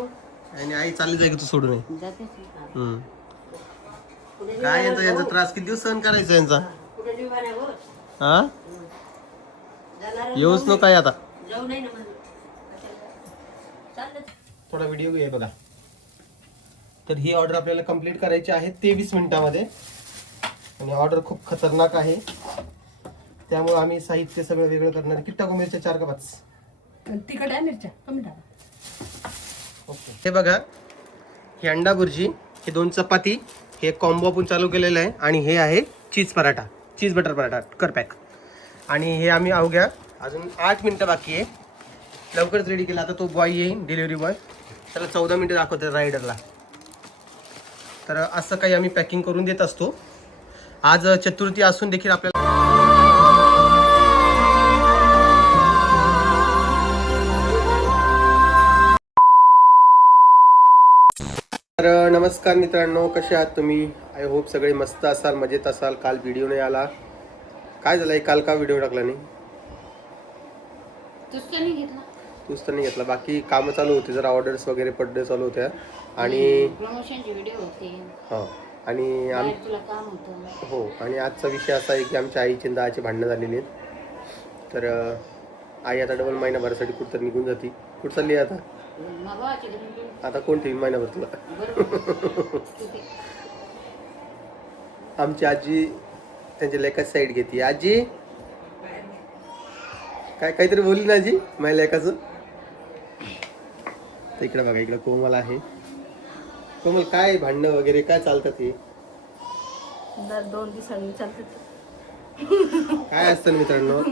आणि आई चालली जाय की तू सोडून ये. जातेच काय यांचा त्रास किती दिवस सहन करायचा यांचा. हा येऊच नको काय आता. जाऊ नाही ना थोडा व्हिडिओ आहे बघा. तर ही ऑर्डर आपल्याला कंप्लीट करायची आहे 23 मिनिटांमध्ये आणि ऑर्डर खूप खतरनाक आहे. त्यामुळे आम्ही साहित्य सगळं वेगळं करणार. किती टाकू मिरच्या 4 का 5? तिखट आहे मिरच्या कमी टाका. ओके हे बघा ही अंडा भुर्जी, हे 2 चपाती, हे कॉम्बो आपण चालू केलेलं आहे आणि हे आहे चीज पराठा, चीज बटर पराठा कर पॅक. आणि हे आम्ही अवघ्या अजून 8 मिनटं बाकी आहे. लवकरच रेडी केला. आता तो बॉय येईल डिलिव्हरी बॉय, त्याला 14 मिनटं दाखवतो रायडरला. तर असं काही आम्ही पॅकिंग करून देत असतो. आज चतुर्थी असून देखील आपल्याला तर नमस्कार मित्रांनो, कसे आहात तुम्ही? आय होप सगळे मस्त असाल, मजेत असाल. काल व्हिडिओ नाही आला, काय झालं? काल का व्हिडिओ टाकला नाही? तूच तर नाही घेतला. बाकी कामं चालू होते, जरा ऑर्डर्स वगैरे पडणे चालू होत्या आणि प्रमोशनचे व्हिडिओ होते. हां आणि आम्ही तुला काम होतं. हो. आणि आजचा विषय असा आहे की आमच्या आईची आणि दादाची भांडणं झालेली आहेत. तर आई आता डबल महिनाभरासाठी कुठं निघून जाते. कुठं चालली आता? आता कोण ठेवी महिनाभर तुला? आमची आजी त्यांच्या लेखाची साईड घेते. आजी काहीतरी बोलली ना आजी माझ्या लेखाचं. तर इकडे बघा, इकडे कोमल आहे. कोमल काय भांडणं वगैरे काय चालतात हे? 2 दिवसांनी चालतात. काय असतं मित्रांनो,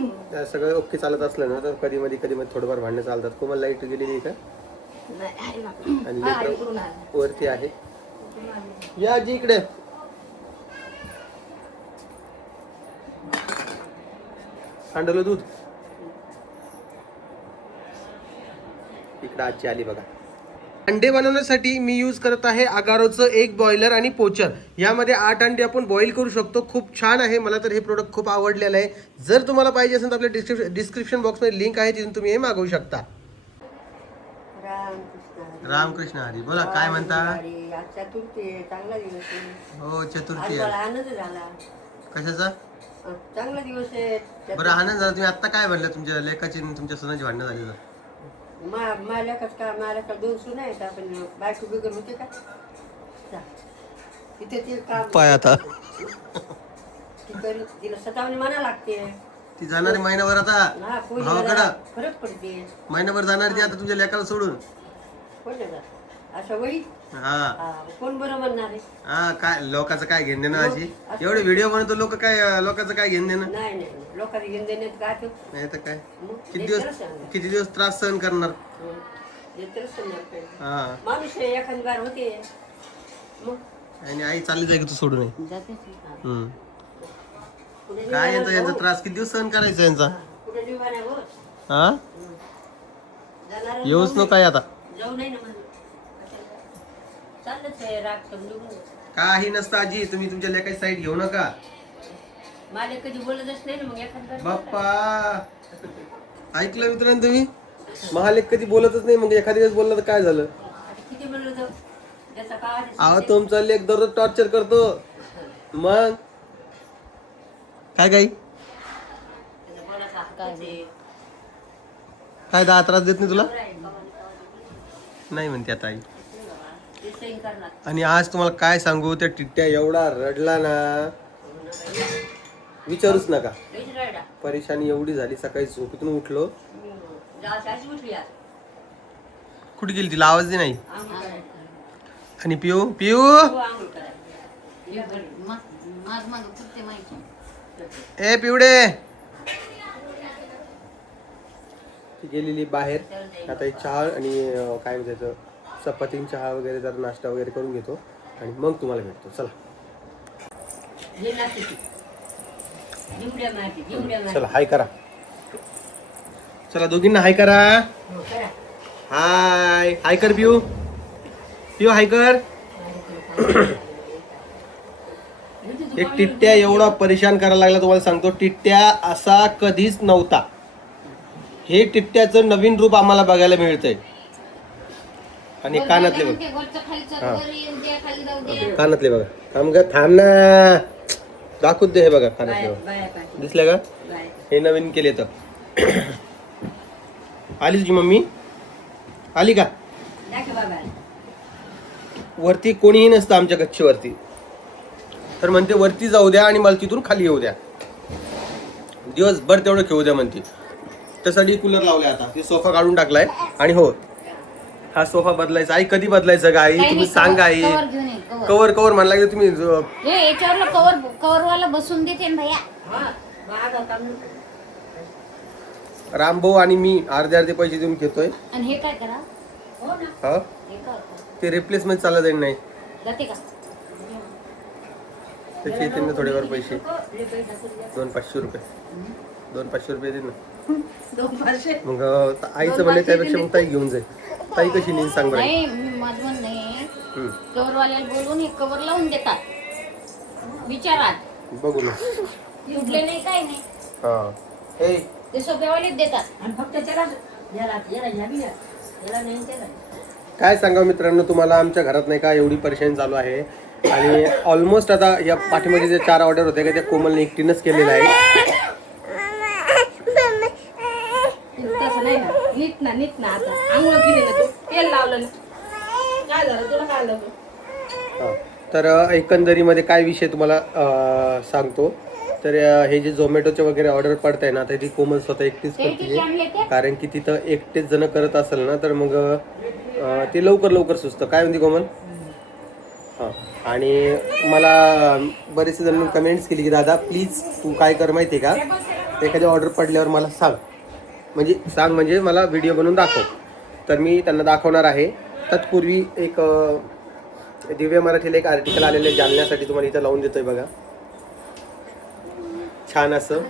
सगळं ओके चालत असलं ना तर कधी मध्ये थोडंफार भांडणं चालतात. कोमल लाईट गेलेली का? आणि लेकरं वरती आहे. या आजी इकडे. सांडलं दूध. इकडे आजी आली बघा. अंडे बनवण्यासाठी मी यूज करत आहे अगारोचं 1 बॉयलर आणि पोचर. यामध्ये 8 अंडे आपण बॉईल करू शकतो. खूप छान आहे. मला तर हे प्रोडक्ट खूप आवडलेलं आहे. जर तुम्हाला पाहिजे असेल तर आपल्या डिस्क्रिप्शन बॉक्समध्ये लिंक आहे, तिथून तुम्ही हे मागवू शकता. रामकृष्ण हरी. बोला काय म्हणता? चतुर्थी चांगला दिवस आहे. हो चतुर्थी मला आहे. आनंद झाला. कशाचा? चांगला दिवस आहे. बरं आनंद झाला. तुम्ही आता काय म्हणलं तुमच्या लेकाची आणि तुमच्या सणाची भांडणं झाली तर? माझ्याकडे 2 सुना आहेत. आपण बायको बिगर होते का? तिथे ते काम पाय आता तिला स्वतःहून म्हणा लागते. ती जाणारी महिनाभर आता भावाकडं. फरक पडते. महिनाभर जाणार ती आता तुमच्या लेकाला सोडून. अशा वही हा कोण बरं म्हणणार आहे? हा काय लोकांचं काय घेणं देणं आजी? एवढे व्हिडिओ बनवतो लोक, काय लोकांचं काय घेणं देणं? नाही लोकांनी घेऊन देण्यात काय ते? नाही तर काय. किती दिवस त्रास सहन करणार? हा माणूस एखादी बार होते. आणि आई चालली जाय की तू सोडून ये. जातेच काय यांचा त्रास किती दिवस सहन करायचा यांचा. हा येऊच नको काय आता. जाऊ नाही ना चाललंच आहे. राग समजून काही नसतं आजी, तुम्ही तुमच्या लेकाची साईड घेऊ नका. मला कधी बोलतच नाही ना मग एखादा बाप्पा. ऐकलं मित्रांनो तुम्ही? महालेख कधी बोलतच नाही, मग एखाद्या वेळेस बोललं तर काय झालं? किती बोललो तर त्याचा काय? अहो तुमचा लेख दररोज टॉर्चर करतो. मग काय काही काय दहा त्रास देत नाही तुला? नाही म्हणते आता आई. आणि आज तुम्हाला काय सांगू, त्या टिट्ट्या एवढा रडला ना विचारूच नका. परेशानी एवढी झाली. सकाळी झोपेतून उठलो. कुठे गेली तिला आवाज दे नाही. आणि पिऊ पिऊ ए पिवडे ती गेलेली बाहेर. आता चहा आणि काय म्हणतात चपाती चहा वगैरे जरा नाश्ता वगैरे करून घेतो आणि मग तुम्हाला भेटतो. चला चला हाय करा. चला दोघींना हाय करा. हाय हाय कर पिऊ. पिऊ हाय कर. एक टिट्ट्या एवढा परेशान करायला लागला तुम्हाला सांगतो. टिट्ट्या असा कधीच नव्हता. हे टिट्ट्याचं नवीन रूप आम्हाला बघायला मिळतंय. आणि कानातले बघ, वरचं खालचं वर येऊन द्या, खाली जाऊ द्या. कानातले बघा. थांब ना, दाखवत दे. हे बघा कानातले बघा. बाया पाठी दिसल्या का? बाया हे नवीन केले तर. आली तुझी मम्मी? आली का? दाखव बाबा. वरती कोणीही नसतं आमच्या गच्चीवरती, तर म्हणते वरती जाऊ द्या आणि मला तिथून खाली येऊ द्या, दिवसभर तेवढं खेळू द्या म्हणते. त्यासाठी कूलर लावले. आता ते सोफा काढून टाकलाय. आणि हो, हा सोफा बदलायचा. आई कधी बदलायचं का आई? काही तुम्ही नाही, सांगा आई. कवर घेऊन ये, कवर. कवर कवर म्हणला की तुम्ही हे याच्यावरला कवर वाला बसून देते ना भैया. हा माझा काम रामभाऊ आणि मी अर्धे पैसे देऊन घेतोय. आणि हे काय करा? हो ना. हा, हे काय ते रिप्लेसमेंट चालत जाईल नाही, जाते का? त्याचे येतील ना थोडेफार पैसे. लय पैसे टाकून द्या. 200-500 रुपये, 200-500 रुपये येतील ना. 200. मग आईचं म्हणणे त्यापेक्षा मग ताई घेऊन जाईल. ताई कशी नेईन सांग बरं. नाही, माझं म्हणणं आहे, कवर वाल्याला बोलवून हे कवर लावून देतात. विचारात बघू ना. तुटले नाही, काय नाही, हा, ए ते सोप्यावालेच देतात. आणि फक्त त्याला याला घ्यावी याला नाही त्याला. काय सांगा मित्रांनो तुम्हाला, आमच्या घरात नाही का एवढी परेशानी चालू आहे. आणि ऑलमोस्ट आता या पाठीमध्ये जे 4 ऑर्डर होते का त्या कोमलने एकटीनंच केलेलं आहे. तसं नाही ना, नीट ना आता आंघोळ केली ना तू, तेल लावलं ना, काय झालं तुला? काय झालं? हा. तर एकंदरीमध्ये काय विषय तुम्हाला सांगतो. तर हे जे झोमॅटोचे वगैरे ऑर्डर पडत आहे ना, तर ती कोमल स्वतः एकटीच ते किती आणले करते. ते? कारण की तिथं एकटेच जण करत असेल ना, तर मग ते लवकर सुचतं. काय म्हणते कोमल? हां. आणि मला बरेचसे जण कमेंट्स केली की दादा प्लीज तू काय कर माहिती आहे का, एखादी ऑर्डर पडल्यावर मला सांग, म्हणजे मला व्हिडिओ बनवून दाखव. तर मी त्यांना दाखवणार आहे. तत्पूर्वी एक दिव्य मराठीला एक आर्टिकल आलेलं आहे जाणण्यासाठी, तुम्हाला इथं लावून देतोय बघा. छान असं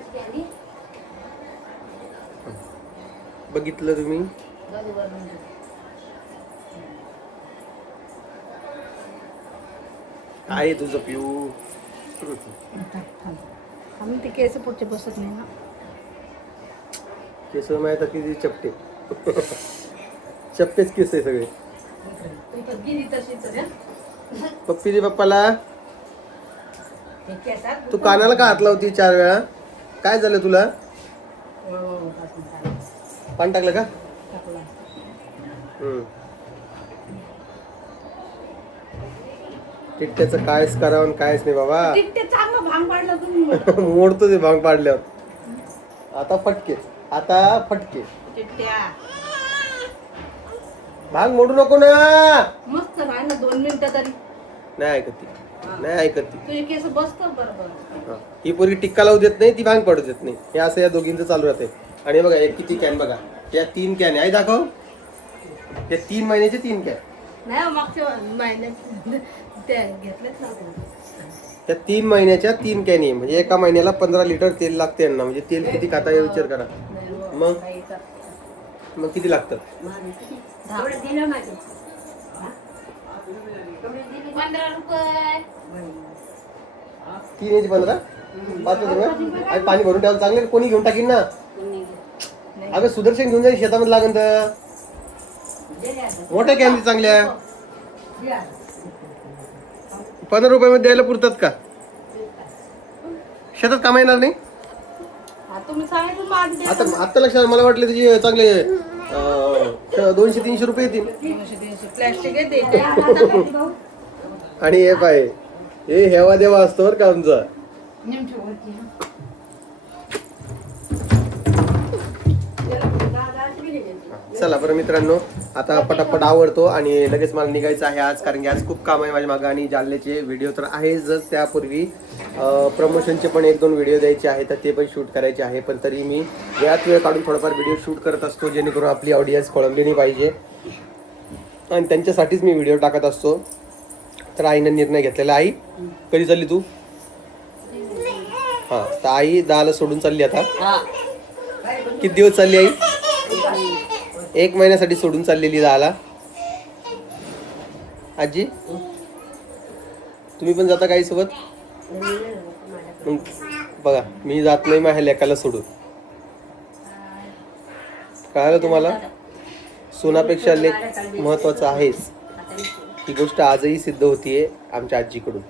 बघितलं तुम्ही? आहे तुझं पिऊ. आम्ही ते केस पुढचे बसत नाही ना. केस माहिती किती चपटे. चप्पेच केस आहे सगळे. पप्पी दे पप्पाला. तू कानाला का हात लावती 4 वेळा? काय झालं तुला? पाणी टाकलं का? टिकट्याचं कायच करावं आणि कायच नाही बाबा. चांगलं भांग पाडलं तुम्ही. मोडतो ते भांग पाडल्यावर. आता फटके. भांग मोडू नको ना. मस्त राह ना 2 मिनिटं तरी. नाही ऐकत ती. तुझे केस बसतो बरोबर. ही पोरगी टिक्का लावू देत नाही, ती भांग पडू देत नाही. हे असं या दोघींचं चालू राहते. आणि बघा एक किती कॅन बघा, या 3 कॅन आहे. दाखव, या 3 महिन्याचे 3 कॅन. नाही मागच्या महिन्यात त्या घेतलेच ना. त्या 3 महिन्याच्या 3 कॅन आहे. म्हणजे एका महिन्याला 15 लिटर तेल लागते यांना. म्हणजे तेल किती खाता हे विचार करा. मग किती लागतं? 15 रुपये. 3 याची 15, 5 रुपये. आणि पाणी भरून ठेवायला चांगलं, कोणी घेऊन टाकीन ना. अगं सुदर्शन घेऊन जाईल शेतामध्ये लागेल तर. मोठ्या कॅन चांगल्या 15 रुपयामध्ये द्यायला पुरतात का? शेतात कामा येणार नाही. तुम्ही सांगितलं आता लक्षात मला वाटलं तुझे चांगले 200-300 रुपये येतील. प्लॅस्टिक येते. आणि हे पाय हे हेवा देवा असतो बरं का आमचा. चला बरं मित्रांनो, आता पटापट आवडतो आणि लगेच मला निघायचं आहे आज. कारण की आज खूप काम आहे माझ्या मागं. आणि जालन्याचे व्हिडिओ तर आहेच, त्यापूर्वी प्रमोशनचे पण 1-2 व्हिडिओ द्यायचे आहेत, तर ते पण शूट करायचे आहे. पण तरी मी याच वेळ काढून थोडाफार व्हिडिओ शूट करत असतो, जेणेकरून आपली ऑडियन्स खोळंबली नाही पाहिजे. आणि त्यांच्यासाठीच मी व्हिडिओ टाकत असतो. तर आईनं निर्णय घेतलेला. आई कधी चालली तू? हां, तर आई 10ला सोडून चालली. आता किती दिवस चालली आई? 1 महिन्यासाठी सोडून चाललेली 10ला. आजी तुम्ही पण जाता काही सोबत? बघा मी जात नाही माझ्या लेकाला सोडून. कळालं तुम्हाला? सोनापेक्षा लेख महत्वाचा आहेच ही गोष्ट आजही सिद्ध होतीये आमच्या आजीकडून.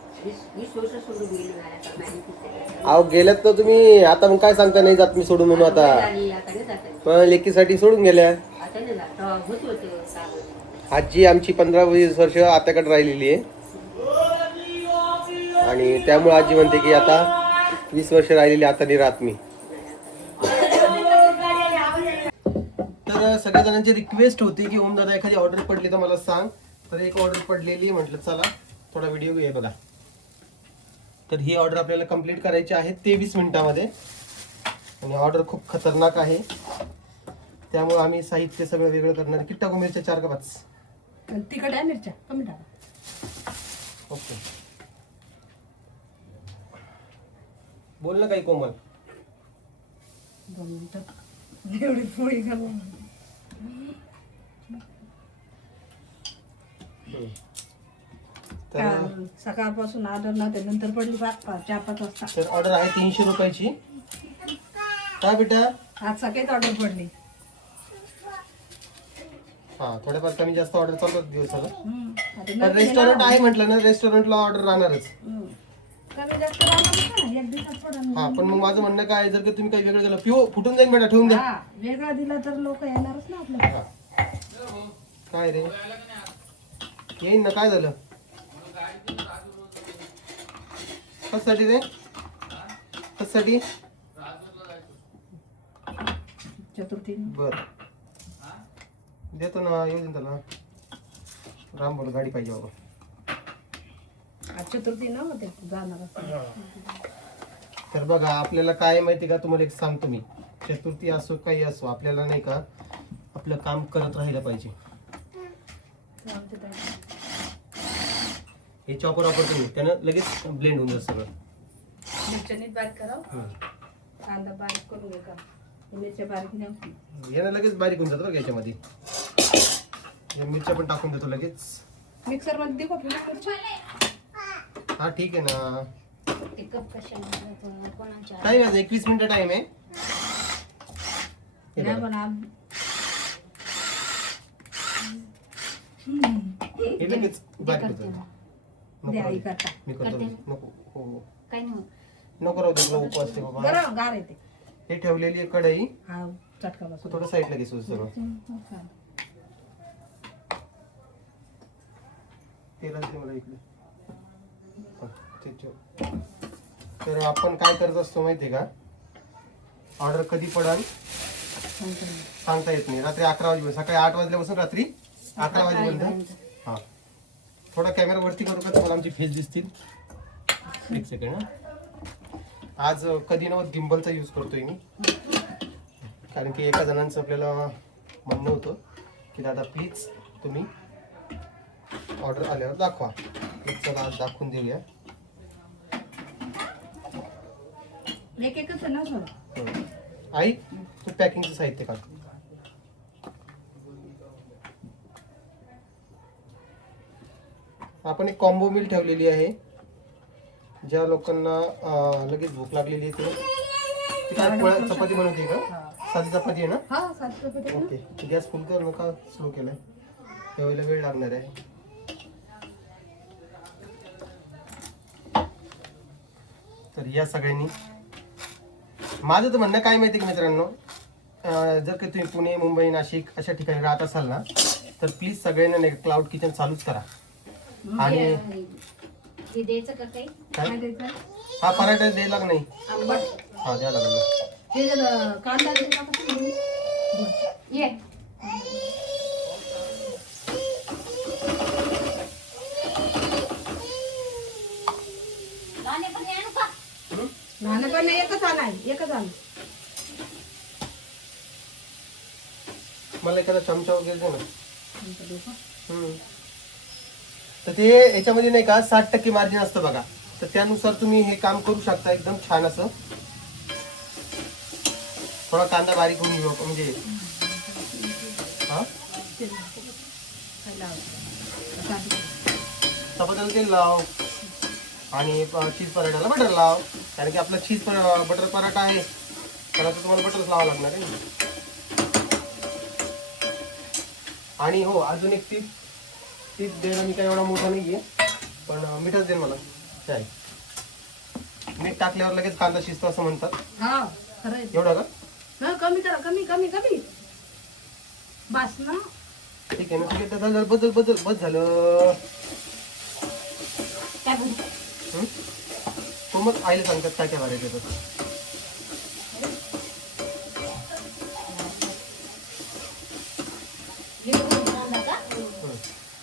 अहो गेल्यात तर तुम्ही, आता मग काय सांगता नाही जात मी सोडून म्हणून. आता पण लेकीसाठी सोडून गेल्या. आजी आमची 15-20 वर्ष आत्याकडे राहिलेली आहे आणि त्यामुळे आजी म्हणते की आता 20 वर्ष राहिलेली आता नाही राहत मी. तर सगळ्या जणांची रिक्वेस्ट होती की ओम दादा एखादी ऑर्डर पडली तर मला सांग. तर एक ऑर्डर पडलेली आहे, म्हटलं चला थोडा व्हिडिओ आहे बघा. तर ही ऑर्डर आपल्याला कंप्लीट करायची आहे 23 मिनिटामध्ये आणि ऑर्डर खूप खतरनाक आहे. त्यामुळे आम्ही साहित्य सगळं वेगळं करणार. किती टाकू मिरच्या? 4 का 5? तिखट आहे मिरच्या कमी टाका. ओके, बोल ना काही कोमल. 2 मिनिटं एवढी पोळी करू. तर सकाळपासून ऑर्डर नव्हते, नंतर पडली 4-5 वाजता. तर ऑर्डर आहे 300 रुपयाची. काय बेटा? आज सकाळीच ऑर्डर पडली. हा, थोड्याफार कमी जास्त ऑर्डर चालतात दिवसाला. आता पण रेस्टॉरंट आहे म्हटलं ना, रेस्टॉरंटला ऑर्डर राहणारच. कमी जास्त राहणार ना, एक दिवसात पडणार. हा, पण मग माझं म्हणणं काय आहे, जर का तुम्ही काही वेगळं केलं पिओ फुटून जाईल बेटा, ठेवून द्या. हा, वेगळा दिला तर लोक येणारच ना आपल्याला. हा. काय रे येईन ना, काय झालं? कशासाठी रे? कशासाठी? चतुर्थी बर देतो ना, येऊ दे त्याला. राम बोल, गाडी पाहिजे बाबा. आज चतुर्थी ना होते जाणार असते. तर बघा, आपल्याला काय माहिती का, तुम्हाला एक सांगतो मी. चतुर्थी असो काही असो, आपल्याला नाही का आपलं काम करत राहिलं पाहिजे. हे चॉपर वापरतो मी, त्यानं लगेच ब्लेंड होऊन जातं सगळं. मिरच्या नीट बारीक करावं, कांदा बारीक करून घे का. मिरच्या बारीक नाही, यानं लगेच बारीक होऊन जातं बघा याच्यामध्ये. या मिरच्या पण टाकून देतो लगेच. मिक्सर मध्ये दे का. हा ठीक आहे ना. ते कप कशाला कोणाच्या टाइम आहे 21 मिनिटं टाइम आहे. हे नाही बघा. पण आम- हे लगेच बारीक होतं. दे आई करता. मी करतो. नको हो हो. काही नाही नको राहू दे, तुला उपवास आहे बाबा. गरम गार येते. हे ठेवलेली आहे कढई, हा चटका बस. थोडं साईडला घे सर्व. तेलाच दे मला इकडे. हा, ते ठेव. तर आपण काय करत असतो माहितीये का, ऑर्डर कधी पडाल सांगता येत नाही. रात्री 11 वाजेपर्यंत, सकाळी 8 वाजल्यापासून रात्री 11 वाजेपर्यंत. हा, थोडा कॅमेरा वरती करू का, तुम्हाला आमची फेस दिसतील. एक सेकंड. आज कधी नव्हत गिम्बलचा यूज करतोय मी, कारण की एका जणांचं आपल्याला म्हणणं होतं की दादा प्लीज तुम्ही ऑर्डर आल्यावर दाखवा. चला आज दाखवून देऊया. एकच ना सोड. आई तू पॅकिंगचं साहित्य काढ. आपण एक कॉम्बो मिल ठेवलेली आहे, ज्या लोकांना लगेच भूक लागलेली आहे ती काय पोळ्या चपाती बनवते का? साधी चपाती आहे ना? हा सात रुपये. ओके, गॅस फुल कर नका, स्लो केलाय, ठेवायला वेळ लागणार आहे. तर या सगळ्यांनी, माझं तर म्हणणं काय माहिती का मित्रांनो, जर का तुम्ही पुणे, मुंबई, नाशिक अशा ठिकाणी राहत असाल ना, तर प्लीज सगळ्यांना नाही क्लाउड किचन चालूच करा. आणि हे द्यायचं का काही काय हा पराठा द्यायला का नाही? आंबट हा द्यायला लागला. हे जर कांदा दिला का ये लाने पण नाही आणू का? नाना पण एकच आणाय, एकच आण. मला एखादा चमचा वगैरे दे ना. तर ते याच्यामध्ये नाही का 60% मार्जिन असतं बघा, तर त्यानुसार तुम्ही हे काम करू शकता. एकदम छान असं. थोडा कांदा बारीक होऊन घेऊ म्हणजे हा चपात्याला तेल लाव आणि चीज पराठाला बटर लाव, कारण की आपला चीज बटर पराठा आहे त्याला तर तुम्हाला बटरच लावावं लागणार आहे. आणि हो अजून एक टीप द्यायला मी काही एवढा मोठा नाहीये, पण मीठच देईन मला. काय मीठ टाकल्यावर लगेच कांदा शिजतो असं म्हणतात. हा खरं आहे. एवढा का? हा, कमी करा, कमी कमी कमी बस ना. ठीक आहे ना, ठीक आहे. बस झालं. काय बोलू? हं? तू मग आईला सांगतात काय काय भरायचं तर.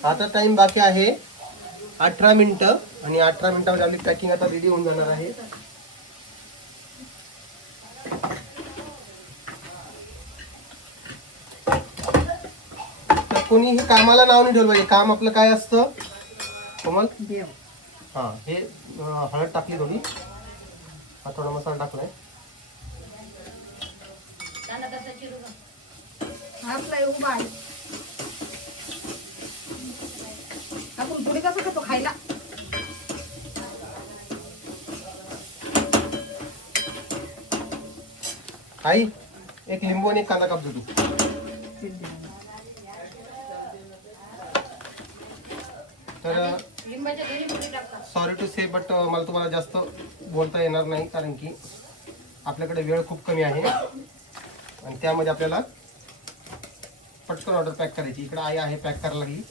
आता टाइम बाकी आहे 18 मिनिटं आणि 18 मिनिटामध्ये आपली पॅकिंग आता रेडी होऊन जाणार आहे. तर कोणीही कामाला नाव नाही ठेवलं पाहिजे. काम आपलं काय असतं कोमल? देव हा हे हळद टाकली थोडी, हा थोडा मसाला टाकलाय. कांदा कसा चिरू का? आपला उभा आहे. आपण पुढे कसं खातो खायला. आई एक लिंबू आणि एक कांदा कापतो तू. तर लिंबाच्या घरी पुढे टाका. सॉरी टू से बट मला तुम्हाला जास्त बोलता येणार नाही, कारण की आपल्याकडे वेळ खूप कमी आहे आणि त्यामध्ये आपल्याला पटकन ऑर्डर पॅक करायची. इकडे आई आहे पॅक करायला लागली.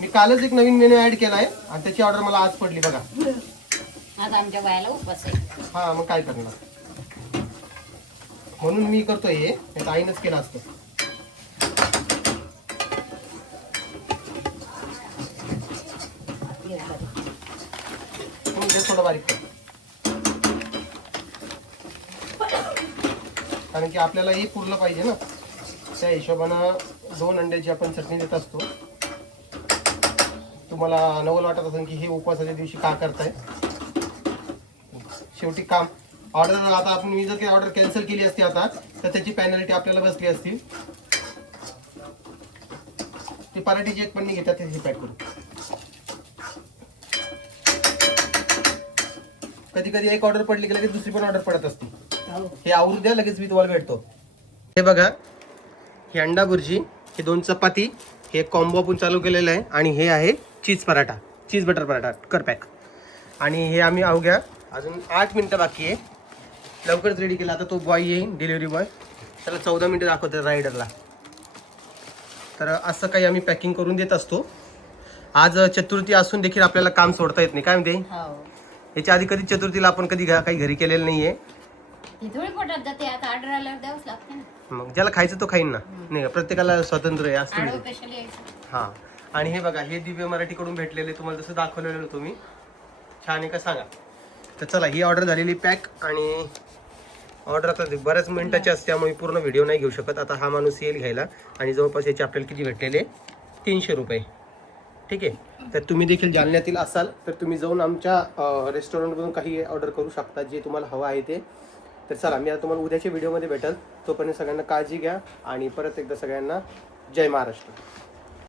मी कालच एक नवीन मेनू ऍड केलाय आणि त्याची ऑर्डर मला आज पडली बघा. आज आमच्या बायाला उपवास आहे. हा मग काय करणार, म्हणून मी करतोय हे, नाही तर आईनंच केलं असतं. थोडं बारीक कर, कारण की आपल्याला हे पुरलं पाहिजे ना. त्या हिशोबानं 2 अंड्याची आपण चटणी देत असतो. तुम्हाला नवल वाटत असेल की हे उपवासाच्या दिवशी का करताय. शेवटी काम ऑर्डर, आता आपण मी जर काही ऑर्डर कॅन्सल केली असती आता तर त्याची पेनल्टी आपल्याला बसली असती. ती पराठीची एक पण नाही घेतात, हे पॅक करू. कधी कधी एक ऑर्डर पडली की लगेच दुसरी पण ऑर्डर पडत असते. हे आवरू द्या, लगेच मी तुम्हाला भेटतो. हे बघा, ही अंडा भुर्जी, हे 2 चपाती, हे कॉम्बो आपण चालू केलेलं आहे आणि हे आहे चीज पराठा, चीज बटर पराठा कर पॅक. आणि हे आम्ही अवघ्या अजून 8 मिनिटं बाकी आहे. लवकरच रेडी केला. आता तो बॉय येईल, डिलिव्हरी बॉय, त्याला 14 मिनिटं दाखवतो रायडरला. तर असं काही आम्ही पॅकिंग करून देत असतो. आज चतुर्थी असून देखील आपल्याला काम सोडता येत नाही. काय म्हणते? हो. याच्या आधी कधी चतुर्थीला आपण कधी काही घरी केलेलं नाहीये. ती थोडी पोटात जाते, आता ऑर्डर आल्यावर द्यावंच लागते ना. मग ज्याला खायचं तो खाईन ना. नाही प्रत्येकाला स्वातंत्र्य आहे असतं. आडवं कशाला यायचं? हा. आणि हे बघा, हे दिव्य मराठीकडून भेटलेले, तुम्हाला जसं दाखवलेलं होतं मी. छान आहे का सांगा. तर चला, ही ऑर्डर झालेली पॅक. आणि ऑर्डर आता बऱ्याच मिनिटाची असते त्यामुळे पूर्ण व्हिडिओ नाही घेऊ शकत. आता हा माणूस येईल घ्यायला आणि जवळपास याचे आपल्याला किती भेटलेले 300 रुपये. ठीक आहे. तर तुम्ही देखील जालन्यातील असाल तर तुम्ही जाऊन आमच्या रेस्टॉरंटमधून काही ऑर्डर करू शकता जे तुम्हाला हवं आहे ते. तर चला, मी आता तुम्हाला उद्याच्या व्हिडिओमध्ये भेटेल. तोपर्यंत सगळ्यांना काळजी घ्या आणि परत एकदा सगळ्यांना जय महाराष्ट्र.